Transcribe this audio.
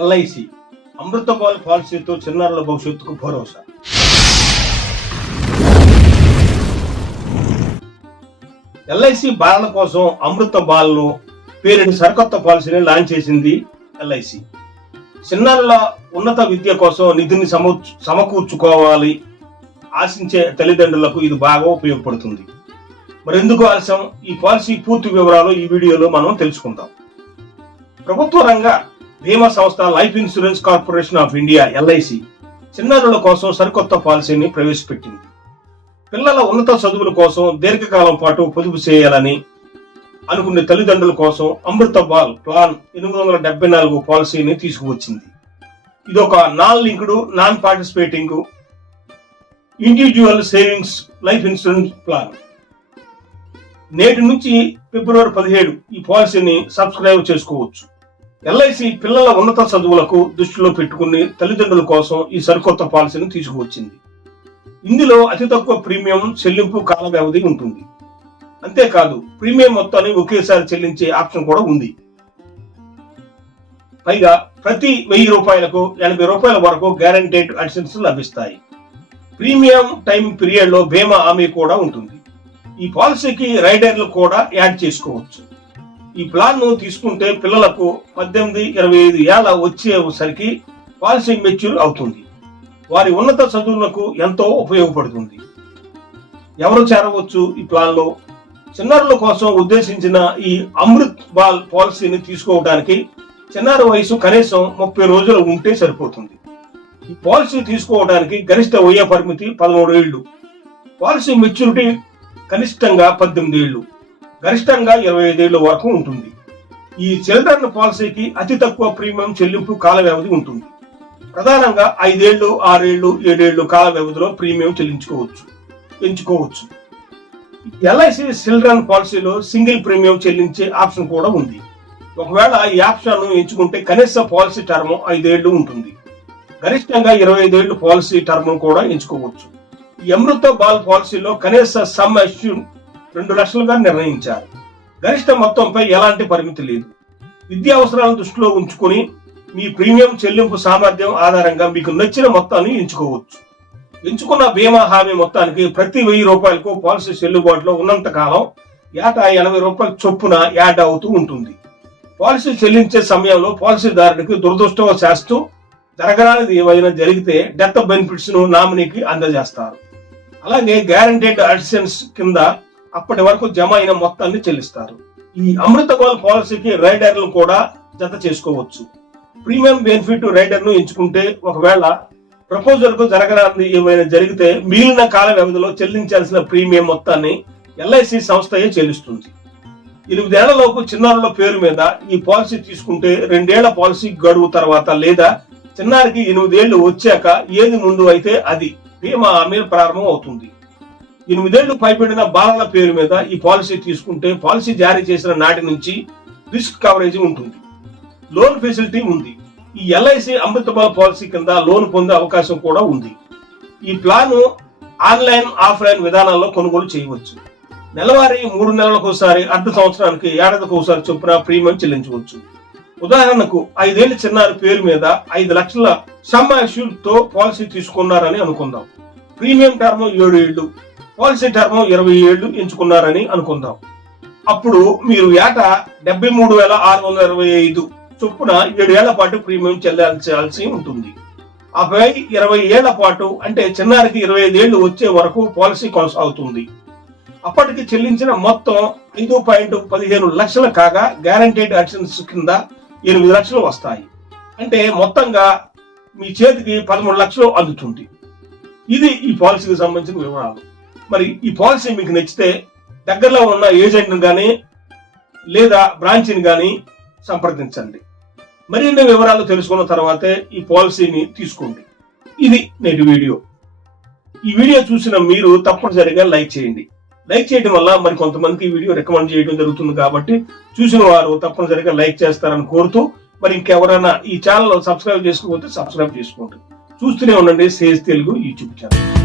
LIC Amritpal పాలసీతో చిన్నారుల భవిష్యత్తుకు భరోసా. ఎల్ఐసి బాలల కోసం అమృత బాల్ను పేరుని సరికొత్త పాలసీని లాంచ్ చేసింది ఎల్ఐసి. చిన్నారుల ఉన్నత విద్య కోసం నిధిని సమకూర్చుకోవాలి ఆశించే తల్లిదండ్రులకు ఇది బాగా ఉపయోగపడుతుంది. మరెందుకు ఆలస్యం? ఈ పాలసీ పూర్తి వివరాలు ఈ వీడియోలో మనం తెలుసుకుందాం. ప్రభుత్వ రంగ బీమా సంస్థ life insurance corporation of India LIC చిన్నారుల కోసం సరికొత్త పాలసీని ప్రవేశపెట్టింది. పిల్లల ఉన్నత చదువుల కోసం దీర్ఘకాలం పాటు పొదుపు చేయాలని అనుకునే తల్లిదండ్రుల కోసం అమృత బాల్ ప్లాన్ ఎనిమిది వందల డెబ్బై నాలుగు పాలసీని తీసుకువచ్చింది. ఇది ఒక non linked non participating individual savings life insurance plan. నేటి నుంచి ఫిబ్రవరి పదిహేడు ఈ పాలసీని సబ్స్క్రైబ్ చేసుకోవచ్చు. ఎల్ఐసి పిల్లల ఉన్నత చదువులకు దృష్టిలో పెట్టుకుని తల్లిదండ్రుల కోసం ఈ సరికొత్త పాలసీని తీసుకువచ్చింది. ఇందులో అతి తక్కువ ప్రీమియం చెల్లింపు కాల వ్యవధి ఉంటుంది. అంతేకాదు ప్రీమియం మొత్తాన్ని ఒకేసారి చెల్లించే ఆప్షన్ కూడా ఉంది. పైగా ప్రతి వెయ్యి రూపాయలకు ఎనభై రూపాయల వరకు గ్యారంటెడ్ అడిషన్స్ లభిస్తాయి. ప్రీమియం టైం పీరియడ్లో బీమా హామీ కూడా ఉంటుంది. ఈ పాలసీకి రైడర్లు కూడా యాడ్ చేసుకోవచ్చు. ఈ ప్లాన్ను తీసుకుంటే పిల్లలకు పద్దెనిమిది ఇరవై ఐదు ఏళ్ళ వచ్చేసరికి పాలసీ మెచ్యూర్ అవుతుంది. వారి ఉన్నత చదువులకు ఎంతో ఉపయోగపడుతుంది. ఎవరు చేరవచ్చు ఈ ప్లాన్లో? చిన్నారుల కోసం ఉద్దేశించిన ఈ అమృత్ బాల్ పాలసీని తీసుకోవడానికి చిన్నారి వయసు కనీసం ముప్పై రోజులు ఉంటే సరిపోతుంది. ఈ పాలసీ తీసుకోవడానికి గరిష్ట వయ పరిమితి పదమూడు ఏళ్ళు పాలసీ మెచ్యూరిటీ కనిష్టంగా పద్దెనిమిది ఏళ్ళు గరిష్టంగా ఇరవై ఐదేళ్ళ వరకు ఉంటుంది. ఈ చిల్డ్రన్ పాలసీకి అతి తక్కువ ప్రీమియం చెల్లింపు కాల వ్యవధి ఉంటుంది. ప్రధానంగా ఐదేళ్ళు ఆరేళ్ళు ఏడేళ్ళు కాల వ్యవధిలో ప్రీమియం చెల్లించుకోవచ్చు ఎంచుకోవచ్చు ఎల్ఐసి చిల్డ్రన్ పాలసీలో సింగిల్ ప్రీమియం చెల్లించే ఆప్షన్ కూడా ఉంది. ఒకవేళ ఈ ఆప్షన్ ఎంచుకుంటే కనీస పాలసీ టర్మ్ ఐదేళ్ళు ఉంటుంది. గరిష్టంగా ఇరవై ఐదేళ్ళు పాలసీ టర్మ్ కూడా ఎంచుకోవచ్చు. ఈ అమృత బాల్ పాలసీలో కనీస సమ్ అష్యూన్ రెండు లక్షలుగా నిర్ణయించారు. గరిష్ట మొత్తంపై ఎలాంటి పరిమితి లేదు. విద్యా అవసరాలను దృష్టిలో ఉంచుకొని మీ ప్రీమియం చెల్లింపు సామర్థ్యం ఆధారంగా మీకు నచ్చిన మొత్తాన్ని ఎంచుకోవచ్చు. ఎంచుకున్న బీమా హామీ మొత్తానికి ప్రతి వెయ్యి రూపాయలకు పాలసీ చెల్లుబాటులో ఉన్నంత కాలం ఏటా ఎనభై రూపాయల చొప్పున యాడ్ అవుతూ ఉంటుంది. పాలసీ చెల్లించే సమయంలో పాలసీదారుడికి దురదృష్టవశాస్తూ జరగరానిది ఏమైనా జరిగితే డెత్ బెనిఫిట్స్ను నామినీకి అందజేస్తారు. అలాగే గ్యారంటీడ్ అడిషన్స్ కింద అప్పటి వరకు జమ అయిన మొత్తాన్ని చెల్లిస్తారు. ఈ అమృత బాల్ పాలసీకి రైడర్లు కూడా జత చేసుకోవచ్చు. ప్రీమియం బెనిఫిట్ రైడర్ను ఎంచుకుంటే ఒకవేళ ప్రపోజల్కు ఏమైనా జరిగితే మిగిలిన కాల వ్యవధిలో చెల్లించాల్సిన ప్రీమియం మొత్తాన్ని ఎల్ఐసి సంస్థయే చెల్లిస్తుంది. ఎనిమిదేళ్ళలోపు చిన్నారుల పేరు మీద ఈ పాలసీ తీసుకుంటే రెండేళ్ళ పాలసీ గడువు తర్వాత లేదా చిన్నారికి ఎనిమిదేళ్ళు వచ్చాక ఏది ముందు అయితే అది బీమా హామీ ప్రారంభం అవుతుంది. ఎనిమిదేళ్ళు పైబడిన బాలల పేరు మీద ఈ పాలసీ తీసుకుంటే పాలసీ జారీ చేసిన నాటి నుంచి రిస్క్ కవరేజ్ ఉంటుంది. లోన్ ఫెసిలిటీ ఉంది. ఈ ఎల్ఐసి అమృతబాల్ పాలసీ కింద లోన్ పొందే అవకాశం కూడా ఉంది. ఈ ప్లాన్ ఆన్లైన్ ఆఫ్లైన్ విధానాల్లో కొనుగోలు చేయవచ్చు. నెలవారీ మూడు నెలలకు ఒకసారి అర్ధ సంవత్సరానికి ఏడాదికి ఒకసారి చొప్పున ప్రీమియం చెల్లించవచ్చు. ఉదాహరణకు ఐదేళ్ళ చిన్నారి పేరు మీద ఐదు లక్షల సమ్తో పాలసీ తీసుకున్నారని అనుకుందాం. ప్రీమియం టర్మ్ ఏడు ఏళ్ళు. పాలసీ టర్మ్ ఇరవై ఏళ్ళు ఎంచుకున్నారని అనుకుందాం. అప్పుడు మీరు ఏట డెబ్బై మూడు వేల ఆరు వందల ఇరవై ఐదు చొప్పున ఏడు ఏళ్ళ పాటు ప్రీమియం చెల్లించాల్సి ఉంటుంది. ఆపై ఇరవై ఏళ్ళ పాటు అంటే చిన్నారికి ఇరవై ఐదేళ్ళు వచ్చే వరకు పాలసీ కొనసాగుతుంది. అప్పటికి చెల్లించిన మొత్తం ఐదు పాయింట్ పదిహేను లక్షలు కాగా గ్యారంటీడ్ అడిషన్స్ కింద ఎనిమిది లక్షలు వస్తాయి. అంటే మొత్తంగా మీ చేతికి పదమూడు లక్షలు అందుతుంది. ఇది ఈ పాలసీకి సంబంధించిన వివరాలు. మరి ఈ పాలసీ మీకు నచ్చితే దగ్గరలో ఉన్న ఏజెంట్ని కానీ లేదా బ్రాంచ్ని కానీ సంప్రదించండి. మరిన్ని వివరాలు తెలుసుకున్న తర్వాతే ఈ పాలసీని తీసుకోండి. ఇది నేటి వీడియో. ఈ వీడియో చూసిన మీరు తప్పనిసరిగా లైక్ చేయండి. లైక్ చేయడం వల్ల మరి కొంతమందికి ఈ వీడియో రికమెండ్ చేయడం జరుగుతుంది కాబట్టి చూసిన వారు తప్పనిసరిగా లైక్ చేస్తారని కోరుతూ మరి ఇంకెవరైనా ఈ ఛానల్ సబ్స్క్రైబ్ చేసుకోకపోతే సబ్స్క్రైబ్ చేసుకోండి. చూస్తూనే ఉండండి సేజ్ తెలుగు యూట్యూబ్ ఛానల్.